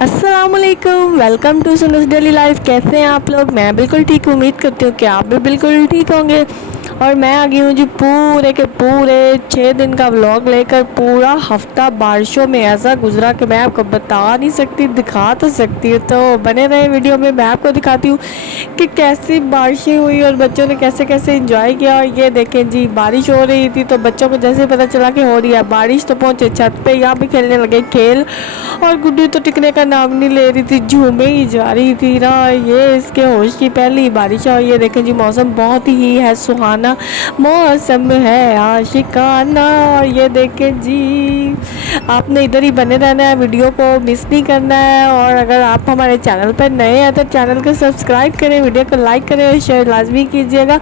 अस्सलामुअलैकुम, welcome to Sunas daily life. कैसे हैं आप लोग? मैं बिल्कुल ठीक हूँ। उम्मीद करती हूँ कि आप भी बिल्कुल ठीक होंगे। और मैं आ गई हूँ जी पूरे के पूरे 6 दिन का व्लॉग लेकर। पूरा हफ्ता बारिशों में ऐसा गुजरा कि मैं आपको बता नहीं सकती, दिखा तो सकती हूँ। तो बने रहे वीडियो में, मैं आपको दिखाती हूँ कि कैसी बारिशें हुई और बच्चों ने कैसे कैसे इंजॉय किया। और ये देखें जी, बारिश हो रही थी तो बच्चों को जैसे पता चला कि हो रही है बारिश तो पहुँचे छत पे, यहाँ भी खेलने लगे खेल। और गुड्डी तो टिकने का नाम नहीं ले रही थी, झूमे ही जा रही थी ना। ये इसके होश की पहली बारिश है। और ये देखें जी, मौसम बहुत ही है सुहाना, मौसम है आशिकाना। और ये देखें जी, आपने इधर ही बने रहना है, वीडियो को मिस नहीं करना है। और अगर आप हमारे चैनल पर नए हैं तो चैनल को सब्सक्राइब करें, वीडियो को लाइक करें और शेयर लाजमी कीजिएगा।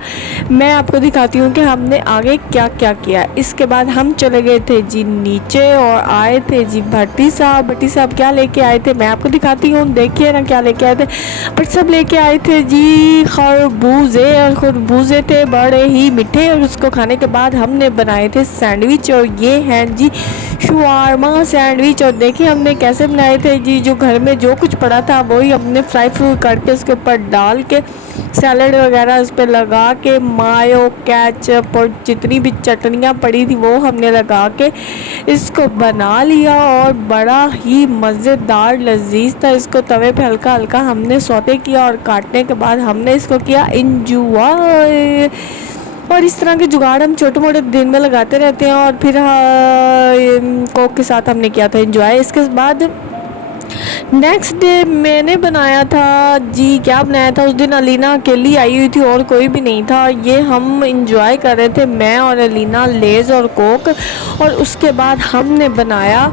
मैं आपको दिखाती हूँ कि हमने आगे क्या क्या किया। इसके बाद हम चले गए थे जी नीचे और आए थे जी भट्टी साहब क्या लेके आए थे मैं आपको दिखाती हूँ। देखिए ना क्या लेके आए थे। बट सब लेके आए थे जी खरबूजे, और खरबूजे थे बड़े ही मीठे। और उसको खाने के बाद हमने बनाए थे सैंडविच, और ये हैं जी शवारमा सैंडविच। और देखिए हमने कैसे बनाए थे जी, जो घर में जो कुछ पड़ा था वही हमने फ्राई करके उसके ऊपर डाल के सैलड वगैरह उस पर लगा के, मायो केचप और जितनी भी चटनियाँ पड़ी थी वो हमने लगा के इसको बना लिया। और बड़ा ही मज़ेदार लजीज था। इसको तवे पे हल्का हल्का हमने सौते किया और काटने के बाद हमने इसको किया इंजॉय। और इस तरह के जुगाड़ हम छोटे मोटे दिन में लगाते रहते हैं। और फिर कोक के साथ हमने किया था इंजॉय। इसके बाद नेक्स्ट डे मैंने बनाया था जी, क्या बनाया था उस दिन, अलीना अकेली आई हुई थी और कोई भी नहीं था। ये हम इंजॉय कर रहे थे, मैं और अलीना, लेज़ और कोक। और उसके बाद हमने बनाया,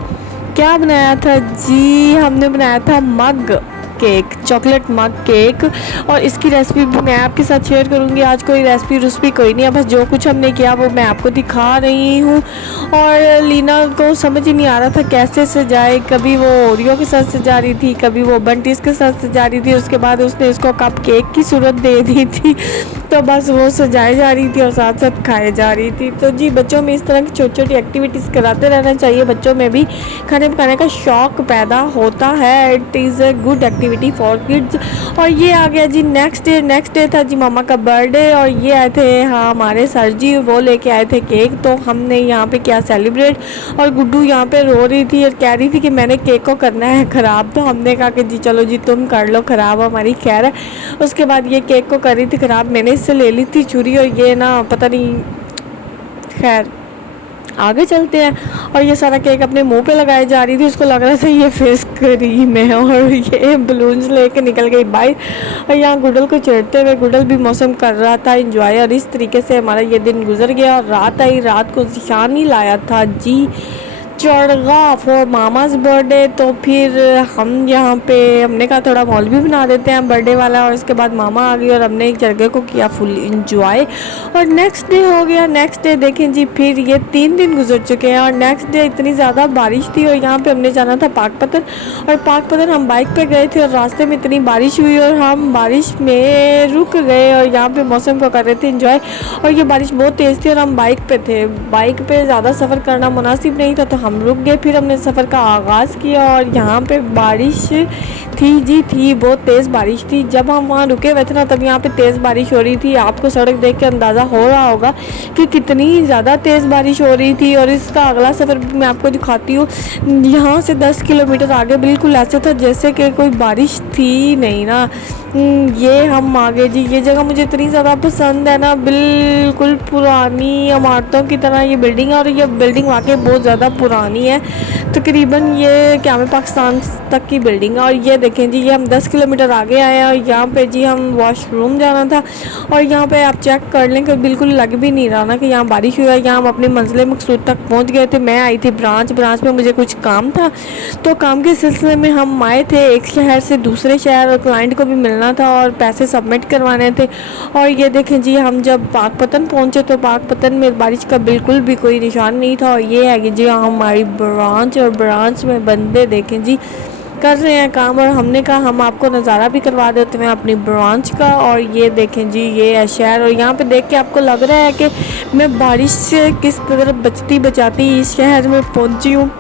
क्या बनाया था जी, हमने बनाया था मग केक, चॉकलेट मग केक। और इसकी रेसिपी भी मैं आपके साथ शेयर करूंगी। आज कोई रेसिपी कोई नहीं है, बस जो कुछ हमने किया वो मैं आपको दिखा रही हूँ। और लीना को समझ ही नहीं आ रहा था कैसे सजाए, कभी वो ओरियो के साथ सजा रही थी, कभी वो बंटीज के साथ सजा रही थी। उसके बाद उसने इसको कप केक की सूरत दे दी थी, तो बस वो सजाई जा रही थी और साथ साथ खाए जा रही थी। तो जी, बच्चों में इस तरह की छोटी छोटी एक्टिविटीज़ कराते रहना चाहिए। बच्चों में भी खाने पकाने का शौक़ पैदा होता है। It is a good activity for kids. और ये आ गया जी नेक्स्ट डे था जी मामा का बर्थडे। और ये आए थे हाँ हमारे सर जी, वो लेके आए थे केक, तो हमने यहाँ पे किया सेलिब्रेट। और गुड्डू यहाँ पे रो रही थी और कह रही थी कि मैंने केक को करना है ख़राब। तो हमने कहा कि जी चलो जी तुम कर लो ख़राब, हमारी खैर है। उसके बाद ये केक को कर रही थी ख़राब, मैंने इससे ले ली थी छुरी, और ये ना पता नहीं, खैर आगे चलते हैं। और ये सारा केक अपने मुंह पे लगाई जा रही थी, उसको लग रहा था ये फेस क्रीम है। और ये बलून्स लेके निकल गई बाहर। और यहाँ गुडल को छेड़ते हुए, गुडल भी मौसम कर रहा था इंजॉय। और इस तरीके से हमारा ये दिन गुजर गया। और रात आई, रात को शान ही लाया था जी चढ़गा फॉर मामाज़ बर्थडे। तो फिर हम यहाँ पे हमने कहा थोड़ा मॉल भी बना देते हैं बर्थडे वाला। और उसके बाद मामा आ गई और हमने एक चढ़गे को किया फुल इंजॉय। और नेक्स्ट डे हो गया। नेक्स्ट डे देखें जी, फिर ये 3 दिन गुजर चुके हैं। और नेक्स्ट डे इतनी ज़्यादा बारिश थी और यहाँ पे हमने जाना था पाकपतन। और पाकपतन हम बाइक पे गए थे और रास्ते में इतनी बारिश हुई और हम बारिश में रुक गए और यहाँ पे मौसम को कर रहे थे इंजॉय। और ये बारिश बहुत तेज़ थी और हम बाइक पे थे, बाइक पे ज़्यादा सफ़र करना मुनासिब नहीं था, तो हम रुक गए। फिर हमने सफ़र का आगाज़ किया और यहाँ पे बारिश थी जी, थी बहुत तेज़ बारिश थी। जब हम वहाँ रुके हुए थे ना, तब यहाँ पे तेज़ बारिश हो रही थी। आपको सड़क देख के अंदाज़ा हो रहा होगा कि कितनी ज़्यादा तेज़ बारिश हो रही थी। और इसका अगला सफ़र भी मैं आपको दिखाती हूँ। यहाँ से 10 किलोमीटर आगे बिल्कुल ऐसे था जैसे कि कोई बारिश थी नहीं ना। ये हम आगे जी, ये जगह मुझे इतनी ज़्यादा पसंद है ना, बिल्कुल पुरानी इमारतों की तरह ये बिल्डिंग है। और ये बिल्डिंग वाकई बहुत ज़्यादा पुरानी है, तकरीबन ये क्या में पाकिस्तान तक की बिल्डिंग है। और ये देखें जी, ये हम 10 किलोमीटर आगे आए हैं और यहाँ पे जी हम वॉशरूम जाना था। और यहाँ पे आप चेक कर लें कि बिल्कुल लग भी नहीं रहा ना कि यहाँ बारिश हुई है। यहाँ हम अपने मंजिल मकसूद तक पहुँच गए थे। मैं आई थी ब्रांच में मुझे कुछ काम था, तो काम के सिलसिले में हम आए थे एक शहर से दूसरे शहर, और क्लाइंट को भी मिलना था और पैसे सबमिट करवाने थे। और ये देखें जी, हम जब पाकपतन पहुँचे तो पाकपतन में बारिश का बिल्कुल भी कोई निशान नहीं था। और ये है कि जी हमारी ब्रांच, और ब्रांच में बंदे देखें जी कर रहे हैं काम। और हमने कहा हम आपको नज़ारा भी करवा देते हैं अपनी ब्रांच का। और ये देखें जी, ये है शहर। और यहाँ पे देख के आपको लग रहा है कि मैं बारिश से किस तरह बचती बचाती इस शहर में पहुँची हूँ।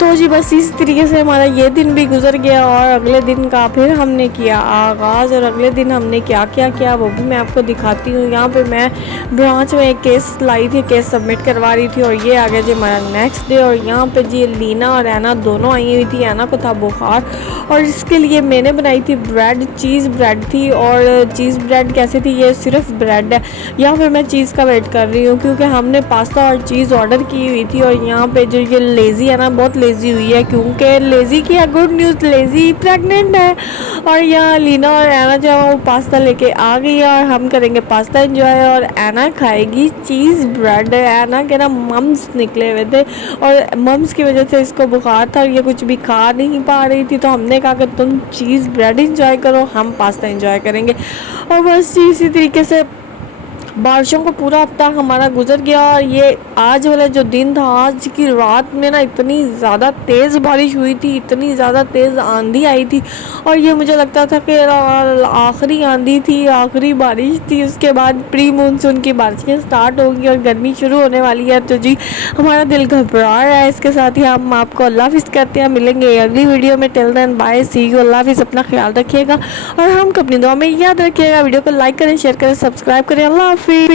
तो जी बस इस तरीके से हमारा ये दिन भी गुजर गया और अगले दिन का फिर हमने किया आगाज़। और अगले दिन हमने क्या क्या किया वो भी मैं आपको दिखाती हूँ। यहाँ पे मैं ब्रांच में एक केस लाई थी, केस सबमिट करवा रही थी और ये आ गया जी हमारा नेक्स्ट डे। और यहाँ पे जी लीना और ऐना दोनों आई हुई थी। ऐना को था बुखार और इसके लिए मैंने बनाई थी ब्रेड, चीज़ ब्रेड थी। और चीज़ ब्रेड कैसे थी, ये सिर्फ ब्रेड है। यहाँ पे मैं चीज़ का वेट कर रही हूँ क्योंकि हमने पास्ता और चीज़ ऑर्डर की हुई थी। और यहाँ पे जो ये लेज़ी है ना, बहुत लेज़ी हुई है क्योंकि लेज़ी की है गुड न्यूज़, लेज़ी प्रेग्नेंट है। और यहाँ लीना और ऐना जो है वो पास्ता लेके आ गई है और हम करेंगे पास्ता एंजॉय और ऐना खाएगी चीज़ ब्रेड। ऐना के ना मम्स निकले हुए थे और मम्स की वजह से इसको बुखार था और ये कुछ भी खा नहीं पा रही थी। तो हमने कहा कि तुम चीज़ ब्रेड एंजॉय करो, हम पास्ता एंजॉय करेंगे। और बस इसी तरीके से बारिशों का पूरा हफ्ता हमारा गुजर गया। और ये आज वाला जो दिन था, आज की रात में ना इतनी ज़्यादा तेज़ बारिश हुई थी, इतनी ज़्यादा तेज़ आंधी आई थी। और ये मुझे लगता था कि आखिरी आंधी थी, आखिरी बारिश थी। उसके बाद प्री मानसून की बारिशें स्टार्ट होंगी और गर्मी शुरू होने वाली है। तो जी हमारा दिल घबरा रहा है। इसके साथ ही हम आपको अल्लाह हाफ़िज़ कहते हैं, मिलेंगे अगली वीडियो में। Till then bye, see you, Allah हाफ़िज़, अपना ख्याल रखिएगा और हमको अपनी दुआ में याद रखिएगा। वीडियो को लाइक करें, शेयर करें, सब्सक्राइब करें। अल्लाह हाफ़िज़।